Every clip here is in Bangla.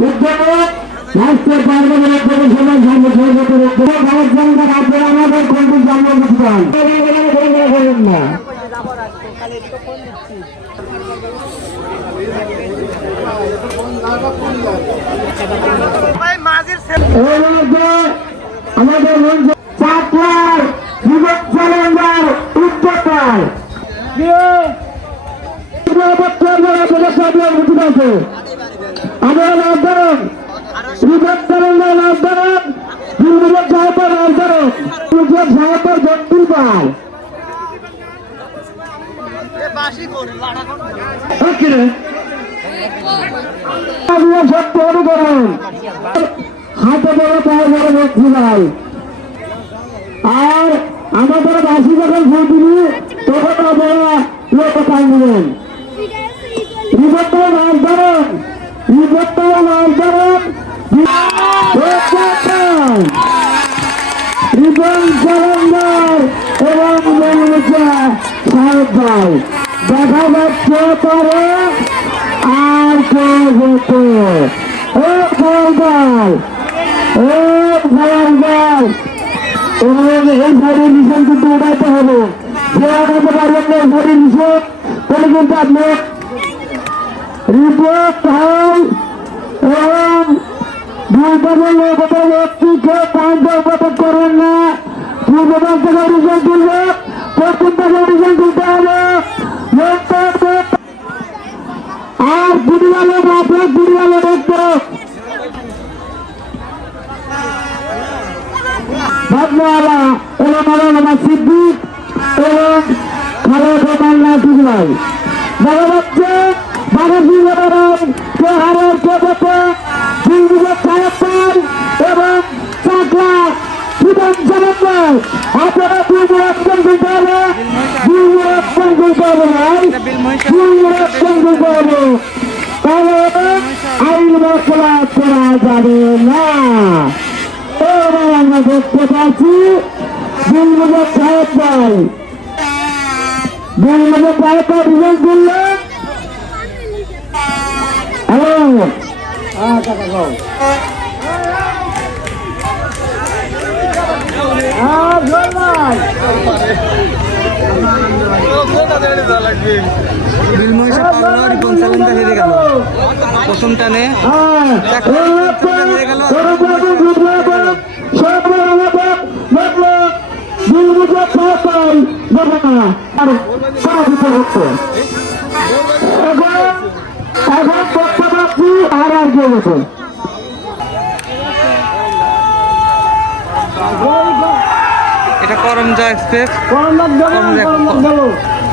উদ্যোগে রাষ্ট্রের পার্বণের প্রবেশনের জন্ম সর্বত ভারত জনতা রাজ্যের আমাদের কোনটি জন্ম বুঝবেন করেন না আমাদের মঞ্চে চাকলার চ্যালেঞ্জার উচ্চতায় আমাদের আন্দোলন যুবক চ্যালেঞ্জার আন্দোলন যুবক সাহেবের সাহেবের দক্ষিণ পায়। সত্য অনুকরণ। হাতে বড় পায়ে বড় আর আমাদের বাসি যখন ভোট দিবি তখন আপনারা লোক বিপত্তর মাছ ধরেন মাছ ধরেন রিপন ক্যালেন্ডার এবং পরে আর কে যেতে ও ফলদার ও ফলদার এবং এই সাইডের মিশন কিন্তু উঠাইতে হবে যে উঠাতে পারবেন না কিন্তু আপনি রিপোর্ট দুই পাশে লোক ব্যক্তিকে পাঁচ উপভোগ করেন না পূর্ব পাশ থেকে হবে আর বুড়িয়ালে আপনার বুড়িয়ালে দেখতে ভাবনাওয়ালা এবং মৌলানা এবং খালেদ নাসিক ভাই দেখা যাচ্ছে জেলার কে হারের কে চালান্দার আপনারা দুই রাষ্ট্র দিতে হবে। দুই রাষ্ট্র দিতে হবে ভাই। দুই রাষ্ট্র দিতে হবে। তাহলে আইন মশলা করা যাবে না। দেখতে পাচ্ছি দিলবিজয় সাহেব ভাই। দিলবিজয় সাহেব ভাই বিলমহিষা পাওনা রিপন সালাম দেখে গেল প্রথম টানে এখন দেখতে আর আর কে গেছে এটা করমজা এক্সপ্রেস করমজা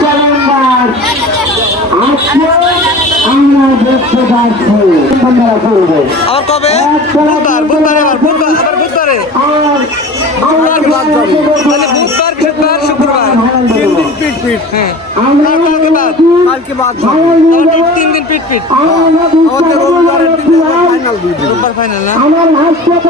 ক্যালেন্ডার আজকে আমরা দেখতে পাচ্ছি আমরা করব আবার কবে? বুধবার বুধবার আবার বুধবার আবার বুধবারে। আর পিট পিট হ্যাঁ আমরা কালকে বাদ আবার তিন দিন পিট পিট আমরা রোববার ফাইনাল না আমার হাসপাতাল